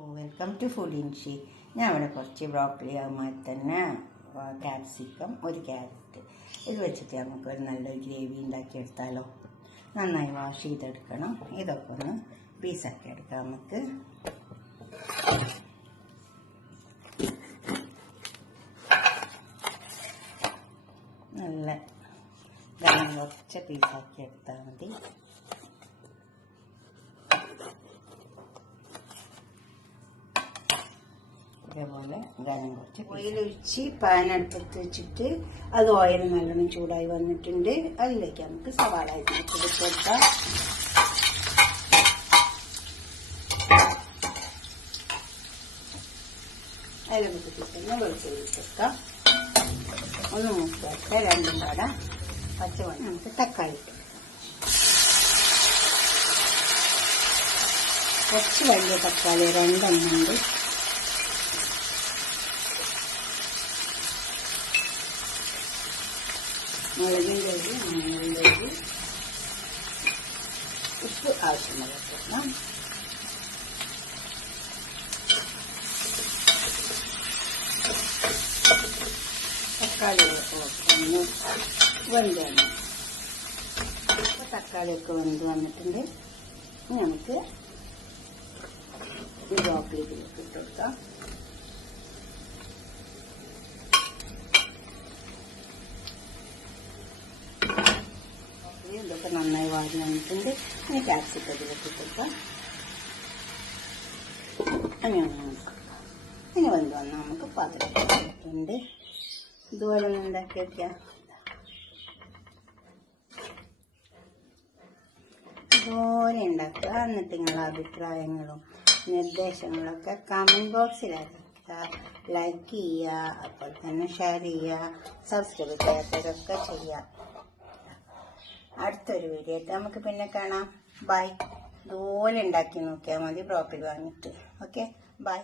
Welcome to food ഇൻഷി. ഞാൻ ഇവിടെ കുറച്ച് ബ്രോക്കലി അതുമാതിരി തന്നെ ക്യാപ്സിക്കം, ഒരു ക്യാരറ്റ് ഇത് വെച്ചിട്ട് നമുക്ക് ഒരു നല്ലൊരു ഗ്രേവി ഉണ്ടാക്കിയെടുത്താലോ. നന്നായി വാഷ് ചെയ്തെടുക്കണം. ഇതൊക്കെ ഒന്ന് പീസാക്കി എടുക്കാം നമുക്ക്. നല്ല കുറച്ച് പീസാക്കി എടുത്താൽ മതി. ഇതേപോലെ കുറച്ച് ഓയിലൊഴിച്ച് പാനടുപ്പത്ത് വെച്ചിട്ട് അത് ഓയിൽ നല്ലോണം ചൂടായി വന്നിട്ടുണ്ട്. അതിലേക്ക് നമുക്ക് സവാള ഇട്ട് കൊടുക്കാം. അതിലേക്ക് കിട്ടുന്ന വെളുത്തുള്ളി ഇട്ടേക്കാം. ഒന്ന് മൂക്കിയൊക്കെ രണ്ടും പാടെ പച്ചവെള്ളം നമുക്ക് തക്കാളി ഇട്ട് കുറച്ച് വലിയ തക്കാളി രണ്ടെണ്ണുണ്ട്. മുളകിൻ്റെ മഞ്ഞളിൻ്റെ ഉപ്പ് ആവശ്യമുള്ള കൊടുക്കണം. തക്കാളി ഒന്ന് വെന്താണ്. തക്കാളിയൊക്കെ വെന്ത് വന്നിട്ടുണ്ട്. നമുക്ക് ഈ ബ്രോക്കലിയിലേക്ക് ഇട്ട് കൊടുക്കാം. ഇതൊക്കെ നന്നായി വാടി വന്നിട്ടുണ്ട്. ഇനി ക്യാപ്സിക്കം ഇതിലേക്ക് ഇട്ടിട്ട് അങ്ങനെ കൊടുക്കാം. ഇനി വന്ന് വന്നാൽ നമുക്ക് പാത്രത്തിട്ടുണ്ട്. ഇതുപോലെ ഒന്ന് ഉണ്ടാക്കി വയ്ക്കാം. ഇതുപോലെ ഉണ്ടാക്കുക. എന്നിട്ട് നിങ്ങളുടെ അഭിപ്രായങ്ങളും നിർദ്ദേശങ്ങളൊക്കെ കമൻറ്റ് ബോക്സിൽ അറിയിക്കുക. ലൈക്ക് ചെയ്യുക, അതുപോലെ തന്നെ ഷെയർ ചെയ്യുക, സബ്സ്ക്രൈബ് ചെയ്യാത്തവരൊക്കെ ചെയ്യുക. അടുത്തൊരു വീഡിയോ ആയിട്ട് നമുക്ക് പിന്നെ കാണാം. ബൈ. ഇതുപോലെ ഉണ്ടാക്കി നോക്കിയാൽ മതി ബ്രോക്കലി വാങ്ങിയിട്ട്. Okay, by.